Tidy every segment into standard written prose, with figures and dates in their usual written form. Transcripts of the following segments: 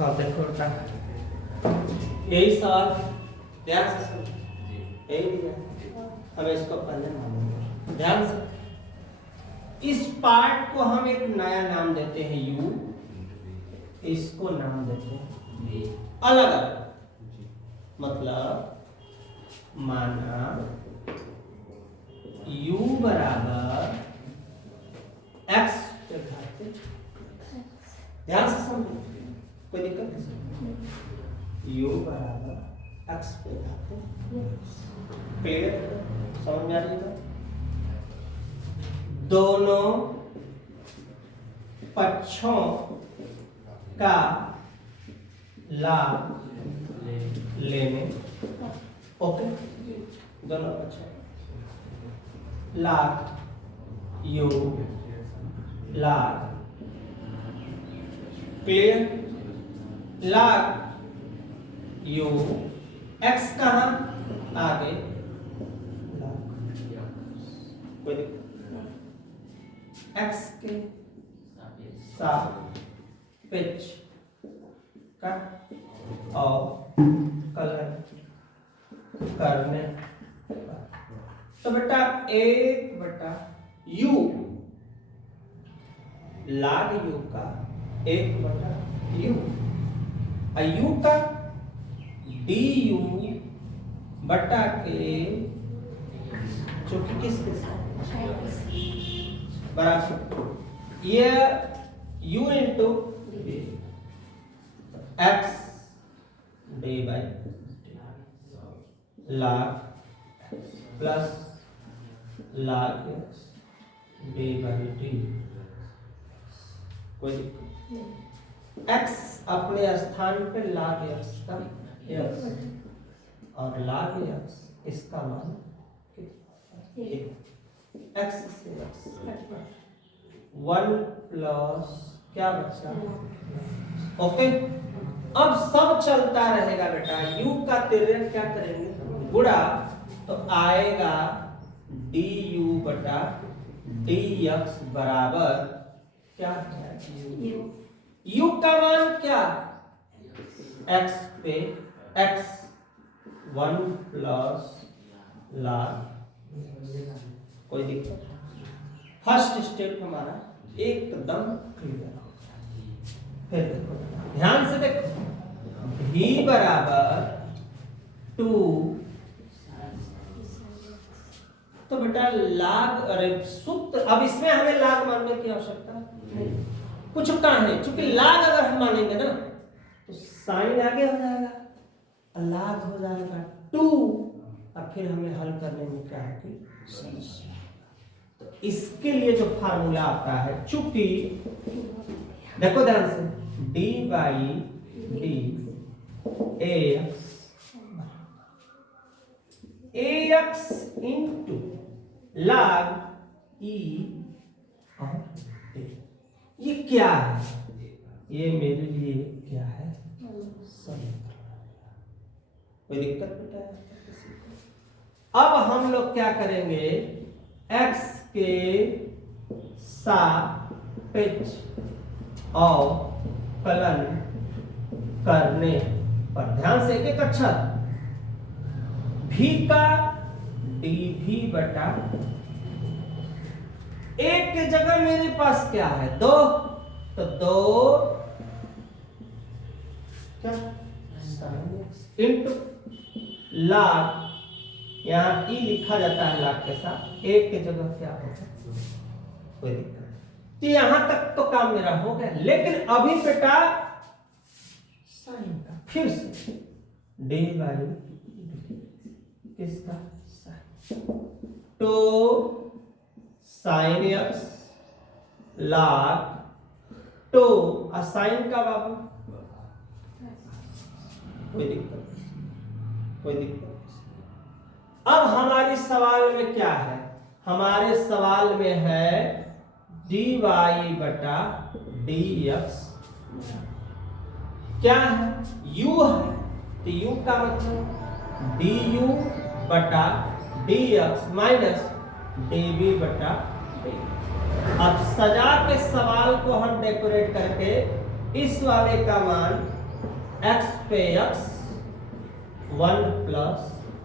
हाँ देखो बेटा, यही सवाल ध्यान से सुन, यही दिया, हम इसको पहले मानेंगे ध्यान से। इस पार्ट को हम एक नया नाम देते हैं u, इसको नाम देते हैं अलग अलग। मतलब माना u बराबर x पे घाते, ध्यान से समझो, कोई दिक्कत नहीं। u बराबर x पे घाते, क्लियर, समझ में आ रही है? दोनों पक्षों का लाभ लेने, ओके, दोनों पक्षों लाभ u लाभ, क्लियर, लाभ u, x कहाँ आगे, कोई दिक्कत, x के सापेक्ष का और कलन करने पर, तो बेटा 1/u log u का 1/u और u का du बटा के जो कि किसके साथ बराबर, ये u into x D by log plus log x D by D, कोई दिक्कत, x अपने स्थान पे log x का x और log x इसका मान x से x 1 प्लस क्या बचा, ओके। अब सब चलता रहेगा बेटा, u का तिर्यक क्या करेंगे गुणा, तो आएगा du बटा dx बराबर क्या है u का मान क्या, x पे x 1 प्लस log, कोई दिक्कत, फर्स्ट स्टेप हमारा एकदम क्लियर। फिर देखो ध्यान से देखो, v बराबर 2, तो बेटा लाग, अरे सूत्र, अब इसमें हमें लाग मानने की आवश्यकता नहीं, कुछ कहाँ है, चूंकि लाग अगर हम मानेंगे ना तो साइन आगे हो जाएगा, लाग हो जाएगा 2, और फिर हमें हल करने में क्या है कि समस्या। तो इसके लिए जो फार्मूला आता है, चूंकि देखो ध्यान से, d by D ax into log e और a, ये क्या है, ये मेरे लिए क्या है, कोई दिक्कत बेटा है? अब हम लोग क्या करेंगे, x के सापेक्ष और कलन करने पर, ध्यान से एक एक अक्षर, v का dv बटा, एक के जगह मेरे पास क्या है 2, तो 2 क्या इंटू log, यहाँ e लिखा जाता है log के साथ, एक के जगह क्या होगा, कोई दिक्कत, तो यहां तक तो काम मेरा हो गया। लेकिन अभी बेटा साइन का फिर से d बाई किसका, साइन, तो साइन x log 2 और साइन का बाबू, कोई दिक्कत, कोई दिक्कत। अब हमारे सवाल में क्या है, हमारे सवाल में है dy बटा dx, क्या है u है, तो u का मतलब du बटा dx माइनस dv बटा dx। अब सजा के सवाल को हम डेकोरेट करके इस वाले का मान एक्स पे x 1 plus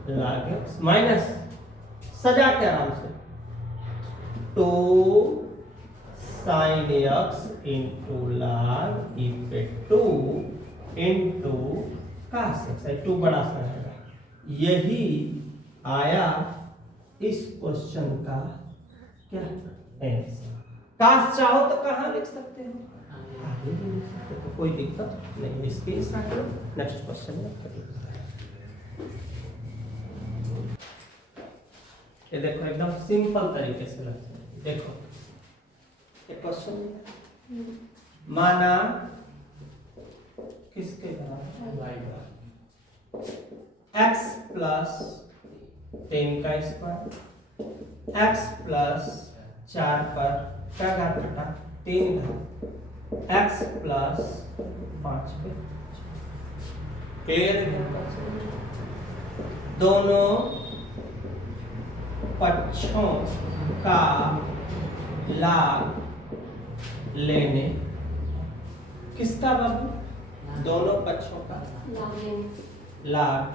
log x minus सजा के आराम से 2 sin x into log e पे 2 इंटू cos x है 2 बड़ा सा है। यही आया इस क्वेश्चन का क्या आंसर। काश चाहो तो कहाँ लिख सकते हो, आगे भी लिख सकते हो, तो कोई दिक्कत नहीं। इसके साथ नेक्स्ट क्वेश्चन में ये देखो एकदम सिंपल तरीके से लगता है। देखो ये क्वेश्चन माना किसके बराबर x प्लस 10 का स्क्वायर x प्लस 4 पर क्या घात बेटा 3 घात x प्लस 5 पे क्लियर है। दोनों पक्षों का लाभ लेने किसका बाबू दोनों पक्षों का लाभ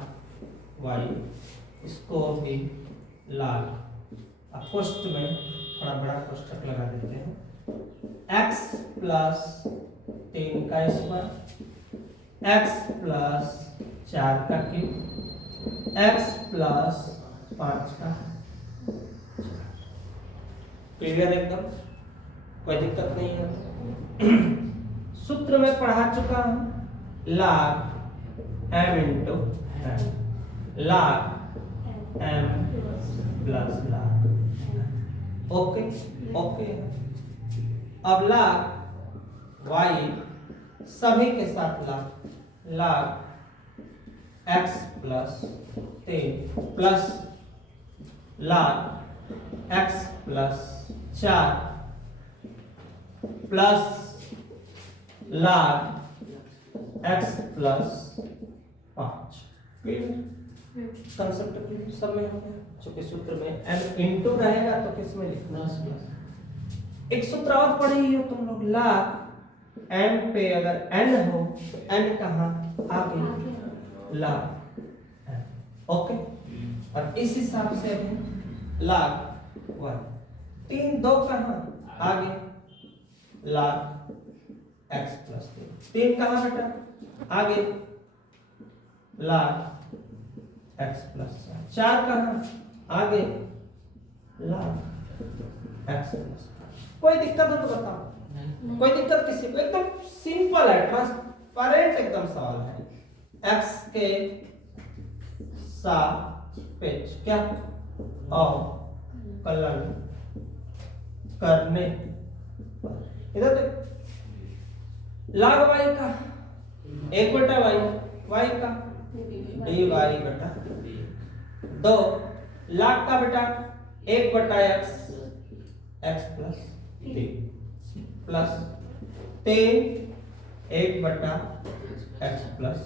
y इसको भी लाभ अब कोष्ठ में थोड़ा बड़ा कोष्ठक लगा देते हैं x प्लस 3 का स्क्वायर x प्लस 4 का क्यूब x प्लस 5 का क्लियर एकदम कोई दिक्कत नहीं है। सूत्र में पढ़ा चुका हूं log m into log m plus log okay okay. अब log y सभी के साथ log x plus 3 plus log x plus 4 plus log x plus 5 concept clear सब में हो गया। चूंकि सूत्र में n इंटू रहेगा तो किस में लिखना प्लस। एक सूत्र और पढ़े ही हो तुम लोग log m पे अगर n हो तो n कहाँ आगे log m ओके। और इस हिसाब से अभी log 1 3 2 कहाँ आगे log x प्लस 3 कहाँ बेटा आगे log x प्लस 4 कहाँ आगे log x प्लस। कोई दिक्कत हो तो बताओ, कोई दिक्कत किसी को, एकदम सिंपल है, ट्रांसपेरेंट एकदम सवाल है। x के सापेक्ष क्या अवकलन करने इधर देख log y का 1 बटा y का dy बटा 2 log का बेटा 1 बटा x प्लस 3 प्लस 3 1 बटा x प्लस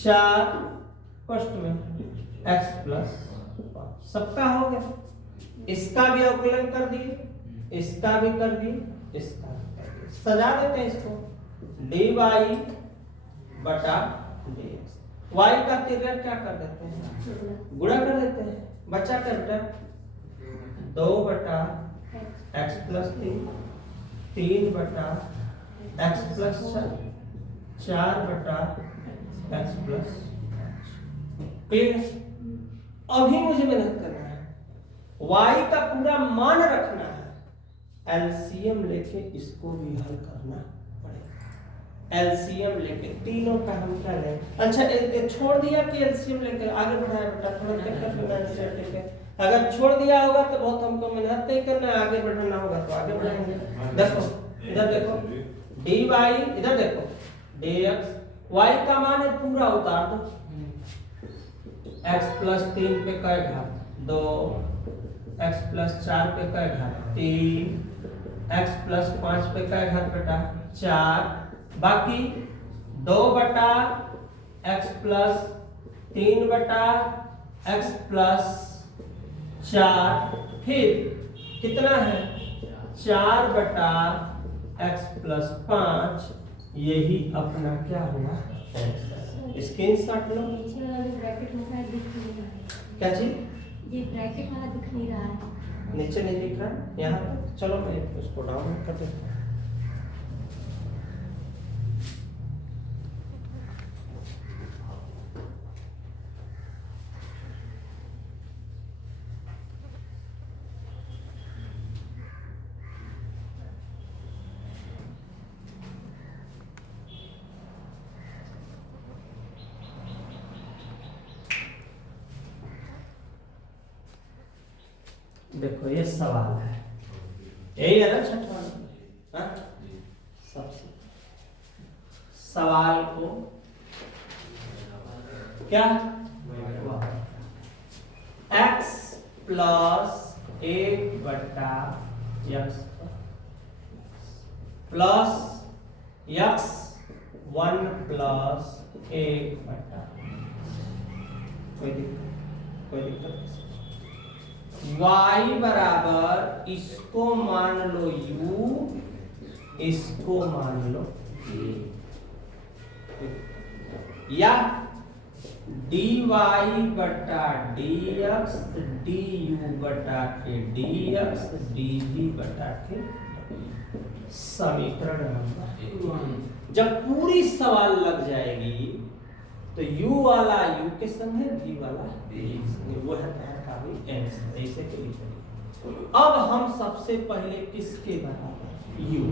4 कष्ट में x प्लस 5 सबका हो गया। इसका भी अवकलन कर दिए, इसका भी कर दिए, इसका भी कर दिए। सजा देते हैं इसको dy बटा dx। y का तिर्यक क्या कर देते हैं गुणा कर देते हैं, बचा क्या बेटा 2 बटा x प्लस 3 बटा x प्लस 4 बटा x प्लस 5। क्लियर। अभी मुझे मेहनत करना है, y का पूरा मान रखना है, एलसीएम लेके इसको भी हल करना पड़ेगा। एलसीएम लेके तीनों का हम क्या लें। अच्छा छोड़ दिया कि एलसीएम लेके आगे बढ़ाया बेटा, थोड़ा दिक्कत में आंसर लेके अगर छोड़ दिया होगा तो बहुत हमको मेहनत नहीं करना, आगे बढ़ना होगा तो आगे बढ़ेंगे। देखो इधर देखो dy इधर देखो dx y का मान है पूरा उतार दो, x प्लस 3 पे का घात 2 x प्लस 4 पे का घात 3 x प्लस 5 पे का घात बेटा 4 बाकी 2 बटा x प्लस 3 बटा x प्लस 4 फिर कितना है 4 बटा x प्लस 5 यही अपना क्या हुआ, स्क्रीनशॉट लो। नीचे वाला जो ब्रैकेट में है दिख नहीं रहा है। क्या चीज? ये ब्रैकेट वाला दिख नहीं रहा है। नीचे नहीं दिख रहा है यहाँ तक। चलो मैं उसको डाउनलोड कर देता हूँ। देखो ये सवाल है, यही है ना छठवां। हाँ? सबसे सवाल को क्या, x plus 1/x plus x 1 plus 1/, कोई दिक्कत नहीं। y बराबर इसको मान लो u, इसको मान लो a, या dy बटा dx du बटा के dx dv बटा के समीकरण नंबर। जब पूरी सवाल लग जाएगी तो u वाला u के संग है, v वाला v के संग, वो है ऐसे के लिए। अब हम सबसे पहले किसके बराबर, u,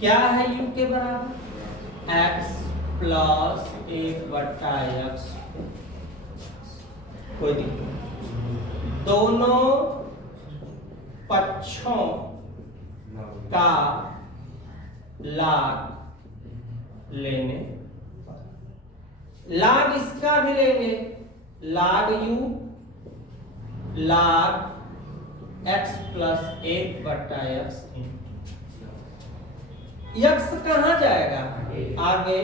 क्या है u के बराबर, x प्लस 1/x, कोई दिक्कत। दोनों पक्षों का लाग लेने, लाग इसका भी लेंगे, लाग u लाग x प्लस 1/x, x कहाँ जाएगा आगे,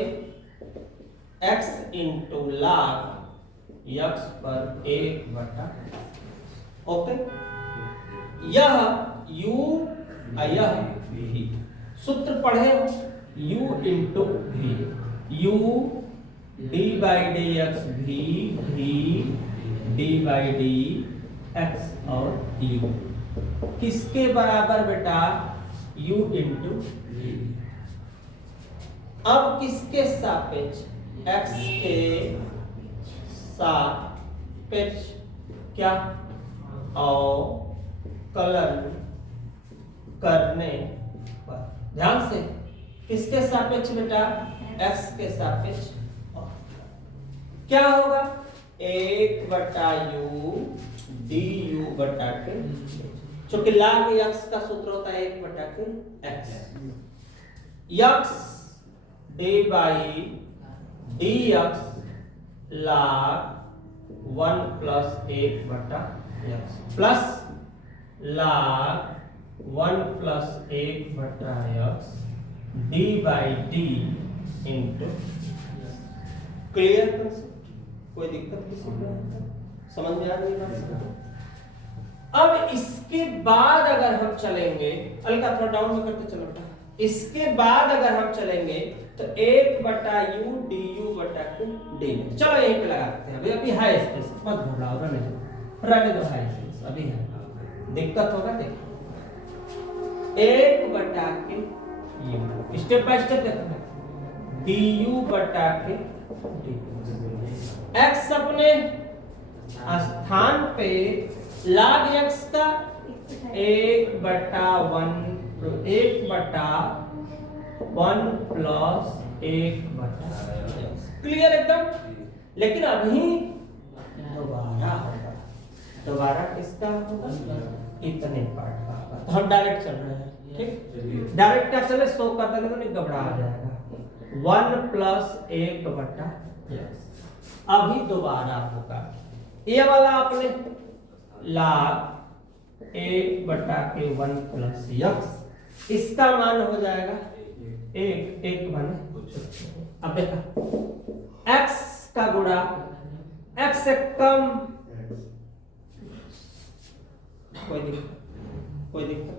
x इंटू लाग x पर 1/, ओके। यह u यह v, सूत्र पढ़े u into v, u d by D x v, v d by D x और u किसके बराबर बेटा, u इंटू v। अब किसके सापेक्ष, x के सापेक्ष क्या, अवकलन करने पर, ध्यान से किसके सापेक्ष बेटा, x के सापेक्ष, क्या होगा 1/u du बटा के, चूंकि लाग x का सूत्र होता है 1 के x, x d by dx लाग 1 प्लस 1/x प्लस लाग 1 plus 1/x d by d into, clear concept, कोई दिक्कत किसी को, समझ में आ रही बात। अब इसके बाद अगर हम चलेंगे, अलका थोड़ा डाउन में करते चलो, इसके बाद अगर हम चलेंगे तो 1/u du बटा के d, चलो यहीं पे लगाते हैं। अभी है स्पेस, मत घबराओ, रहने दो है स्पेस, अभी है, दिक्कत होगा देखो। 1 के u, स्टेप बाय स्टेप देखो, du बटा के d, x अपने स्थान पे log x का 1/1 प्लस 1/x, क्लियर एकदम। लेकिन अभी दोबारा होगा, दोबारा किसका होगा, इतने पार्ट का होगा। तो हम डायरेक्ट चल रहे हैं, ठीक, डायरेक्ट क्या चले, सो कर देंगे तो नहीं घबरा आ जाएगा, 1 प्लस 1/x। अभी दोबारा होगा, ये वाला आपने log 1/1 प्लस x, इसका मान हो जाएगा 1 माने। अब देखा x का गुणा x से कम, कोई दिक्कत,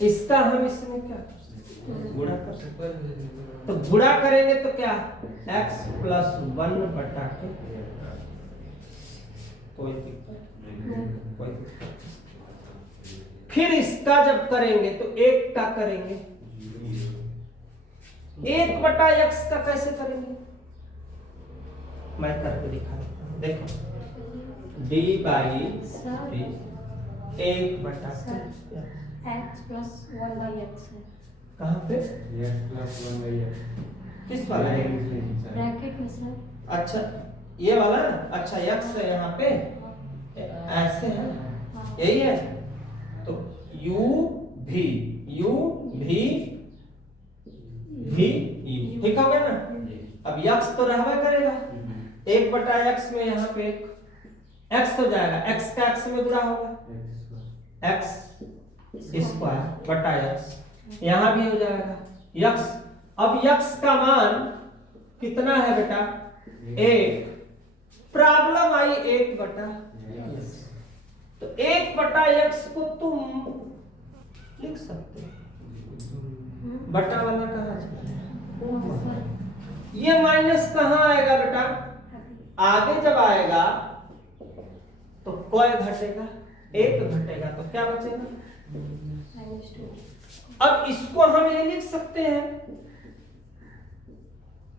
इसका हम इसमें क्या कर सकते, गुणा कर सकते तो गुणा करेंगे तो क्या x प्लस 1 बटा के कोई दिक्कत। फिर इसका जब करेंगे तो 1 का करेंगे 1 बटा x का कैसे करेंगे मैं करके दिखा देता हूं देखो d बाई 1 बटा x प्लस 1 बाई x है कहाँ पे x प्लस 1 बाई x किस वाला है ब्रैकेट में सर। अच्छा ये वाला ना अच्छा x है यहाँ पे ऐसे है यही है तो u भी ठीक हो गया ना। अब x तो रहवा करेगा 1 बटा x में यहाँ पे x हो जाएगा x का x में गुणा होगा x स्क्वायर बटा x यहाँ भी हो जाएगा x। अब x का मान कितना है बेटा 1 प्रॉब्लम आई 1 बटा तो 1 बटा x को तुम लिख सकते हो बटा वाला कहाँ चला ये माइनस कहाँ आएगा बेटा आगे जब आएगा तो कोई घटेगा 1 घटेगा तो क्या बचेगा अब इसको हम ये लिख सकते हैं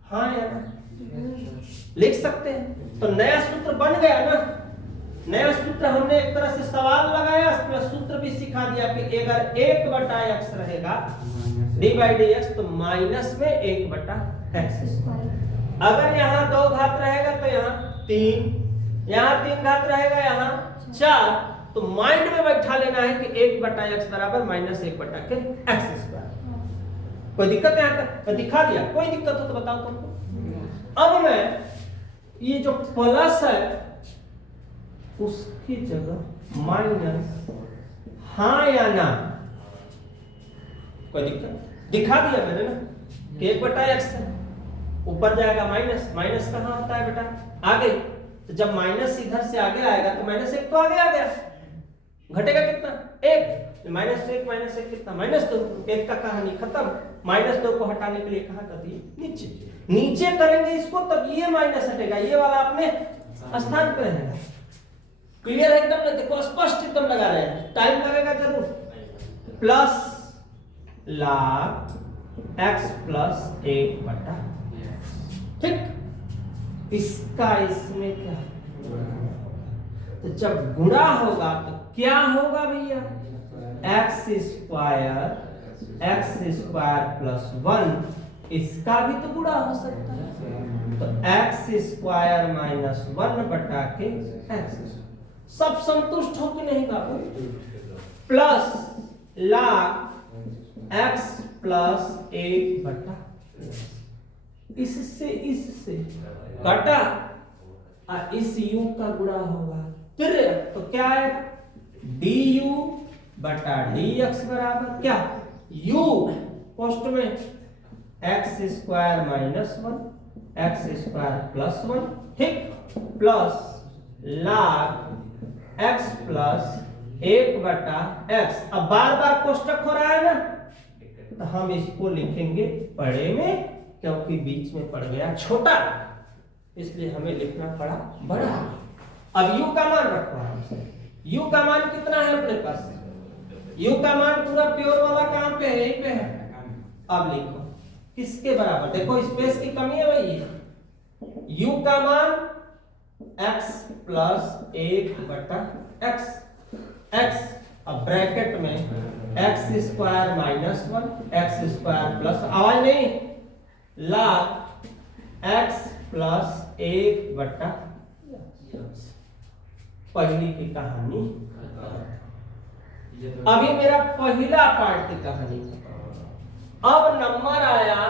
हाँ या ना लिख सकते हैं तो नया सूत्र बन गया ना। नया सूत्र हमने एक तरह से सवाल लगाया प्लस सूत्र भी सिखा दिया कि अगर 1 बटा x रहेगा d बाई डी एक्स तो माइनस में 1 बटा x अगर यहाँ 2 घात रहेगा तो यहाँ 3 यहाँ 3 घात रहेगा यहाँ 4 तो माइंड में बैठा लेना है कि 1 बटा x बराबर माइनस 1 बटा के x स्क्वायर। कोई दिक्कत यहाँ तक मैं दिखा दिया कोई दिक्कत हो तो बताओ तुमको। अब मैं ये जो प्लस है उसकी जगह माइनस हाँ या ना कोई दिक्कत दिखा दिया मैंने ना कि 1 बटा x है ऊपर जाएगा माइनस माइनस कहाँ होता है बेटा आगे तो जब माइनस इधर से आगे आएगा तो -1 तो आगे आ गया घटेगा कितना 1 -1 कितना -2 1 का कहानी खत्म। -2 को हटाने के लिए कहां कर दिए नीचे नीचे करेंगे इसको तब ये माइनस हटेगा ये वाला अपने स्थान पे रहेगा। क्लियर है एकदम देखो स्पष्ट एकदम लगा रहे हैं टाइम लगेगा जरूर प्लस log x प्लस 1 बटा ठीक इसका इसमें क्या तो जब गुणा होगा तो क्या होगा भैया x स्क्वायर प्लस 1 इसका भी तो गुणा हो सकता है तो x स्क्वायर माइनस 1 बटा के x सब संतुष्ट हो कि नहीं बाबू प्लस log x प्लस 1 बटा इससे कटा इस u का गुणा होगा फिर तो क्या है du बटा dx बराबर क्या u पोस्ट में x square minus 1 x square plus 1 ठीक प्लस log x प्लस 1 बटा x। अब बार बार कोष्टक हो रहा है ना तो हम इसको लिखेंगे बड़े में क्योंकि बीच में पड़ गया छोटा इसलिए हमें लिखना पड़ा बड़ा। अब u का मान रखो u का मान कितना है अपने पास u का मान पूरा प्योर वाला कहां पे है यहीं पे है। अब लिखो किसके बराबर देखो स्पेस की कमी है भाई u का मान x प्लस 1 बटा x अब ब्रैकेट में x square minus 1 x square plus आवाज नहीं log x प्लस 1 बटा पहली की कहानी अभी मेरा पहला पार्ट की कहानी अब नंबर आया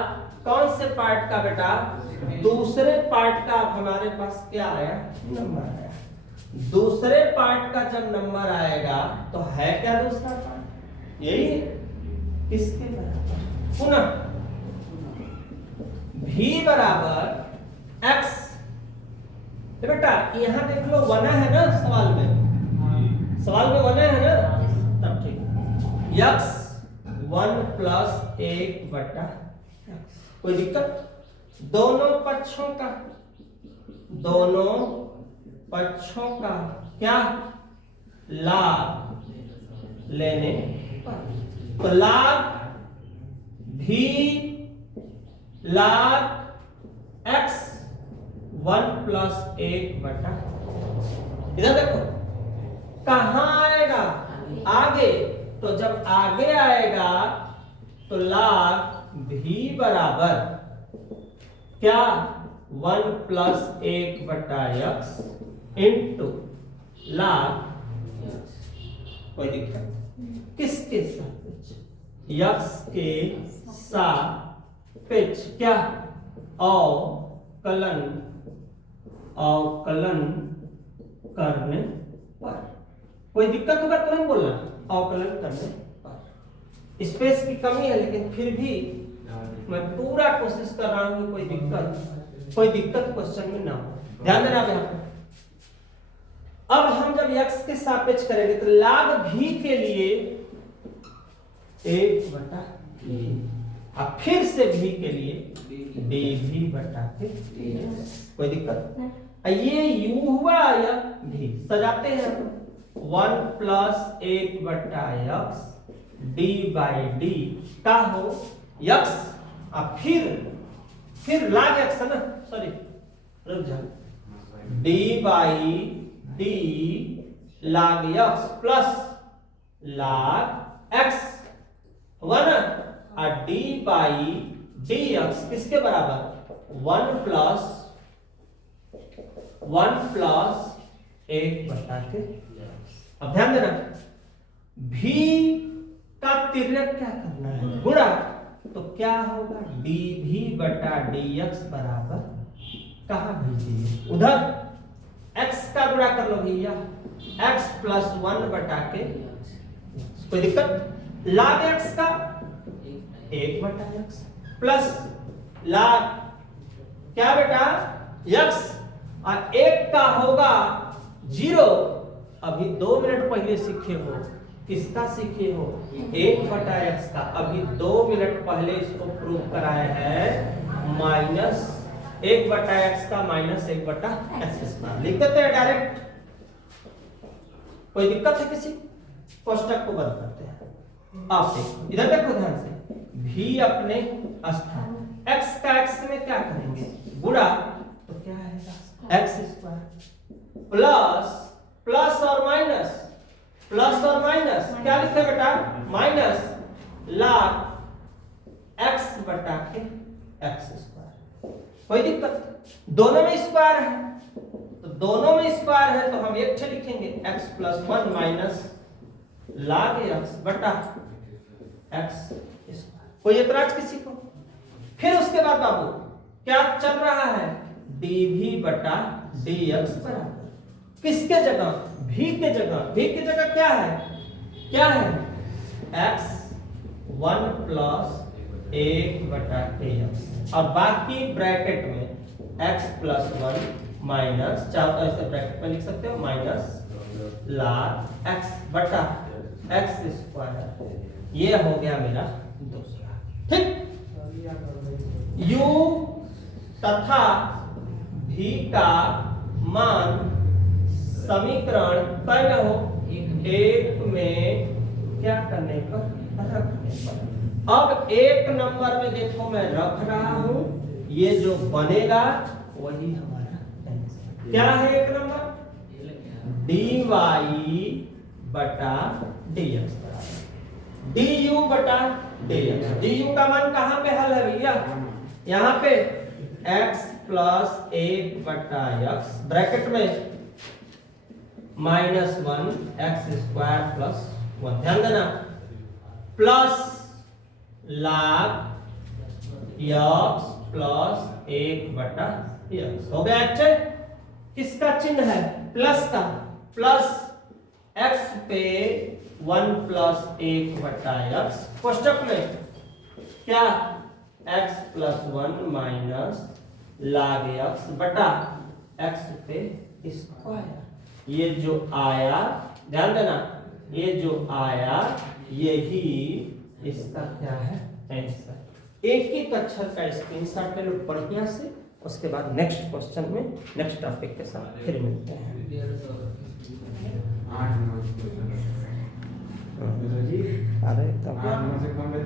कौन से पार्ट का बेटा दूसरे पार्ट का हमारे पास क्या आया नंबर आया। दूसरे पार्ट का जब नंबर आएगा तो है क्या दूसरा पार्ट यही किसके बराबर पुनः v बराबर x बेटा यहां देख लो 1 है ना सवाल में 1 है ना तब ठीक x 1 प्लस 1 बटा x। कोई दिक्कत? दोनों पक्षों का क्या लाभ लेने पर, तो लाभ भी लाग x 1 प्लस 1 बटा, इधर देखो कहां आएगा, आगे, तो जब आगे आएगा तो लाग भी बराबर क्या 1 प्लस 1 बटा x इंटू लाग, कोई दिक्कत? किसके सापेक्ष? x के सापेक्ष क्या अवकलन करने पर। कोई दिक्कत होगा तुरंत बोलना, अवकलन करने पर। स्पेस की कमी है लेकिन फिर भी मैं पूरा कोशिश कर रहा हूं कोई दिक्कत क्वेश्चन में ना हो। ध्यान देना यहाँ पे। अब हम जब x के सापेक्ष करेंगे तो लाग भी के लिए 1 बटा अब फिर से भी के लिए dv बटा के कोई दिक्कत? ये u हुआ या भी, सजाते हैं 1 प्लस 1 बटा x d बाई डी का हो x, अब फिर लाग x है ना, सॉरी रुक जा, d बाई डी लाग x प्लस लाग x हुआ ना, और d बाई डी एक्स किसके बराबर 1 प्लस 1 बटा के। अब ध्यान देना, भी का तिर्यक क्या करना है, गुणा, तो क्या होगा dv बटा dx बराबर कहां भेजिए, उधर x का गुणा कर लो भैया, x प्लस 1 बटा के, कोई दिक्कत? लाग x का 1 बटा x प्लस लाग क्या बेटा x, और 1 का होगा 0। अभी 2 मिनट पहले सीखे हो, किसका सीखे हो, 1 बटा x का। अभी 2 मिनट पहले इसको प्रूव कराया है, माइनस 1 बटा x का माइनस 1 बटा x। लिख देते हैं डायरेक्ट, कोई दिक्कत है किसी? कोष्टक को बंद करते हैं। आप देखो, इधर देखो ध्यान से, भी अपने स्थान, x का x में क्या करेंगे, गुणा, तो क्या आएगा x स्क्वायर प्लस और माइनस क्या लिखे बेटा, माइनस लाग x बटा के x स्क्वायर। कोई दिक्कत? दोनों में स्क्वायर है, तो दोनों में स्क्वायर है तो हम एक छे लिखेंगे x प्लस 1 माइनस लाग x बटा x स्क्वायर। कोई एतराज किसी को? फिर उसके बाद बाबू क्या चल रहा है, dv बटा dx बराबर किसके जगह, v के जगह क्या है x 1 प्लस 1 बटा x, और बाकी ब्रैकेट में x प्लस 1 माइनस, चाहे ऐसे ब्रैकेट में लिख सकते हो, माइनस लाग x बटा x स्क्वायर। ये हो गया मेरा दूसरा, ठीक। u तथा v का मान समीकरण कै में हो, एक में क्या करने पर, रखने पर। अब 1 नंबर में देखो मैं रख रहा हूं, ये जो बनेगा वही हमारा आंसर। क्या है 1 नंबर, dy बटा dx du बटा dx। du का मान कहां पे हल है भैया, यहां पे x प्लस 1 बटा x ब्रैकेट में माइनस 1 x स्क्वायर प्लस 1, ध्यान देना, प्लस लाग x प्लस 1 बटा x हो गया। अच्छा, किसका चिन्ह है, प्लस का, प्लस x पे 1 प्लस 1 बटा x, कोष्टक में क्या x प्लस 1 माइनस लाग x बटा x पे स्क्वायर। ये जो आया, ध्यान देना, ये जो आया यही इसका क्या है आंसर। एक एक अक्षर का स्क्रीनशॉट ले लो बढ़िया से, उसके बाद नेक्स्ट क्वेश्चन में नेक्स्ट टॉपिक के साथ फिर मिलते हैं। 8 नंबर क्वेश्चन। अरे तब से कम है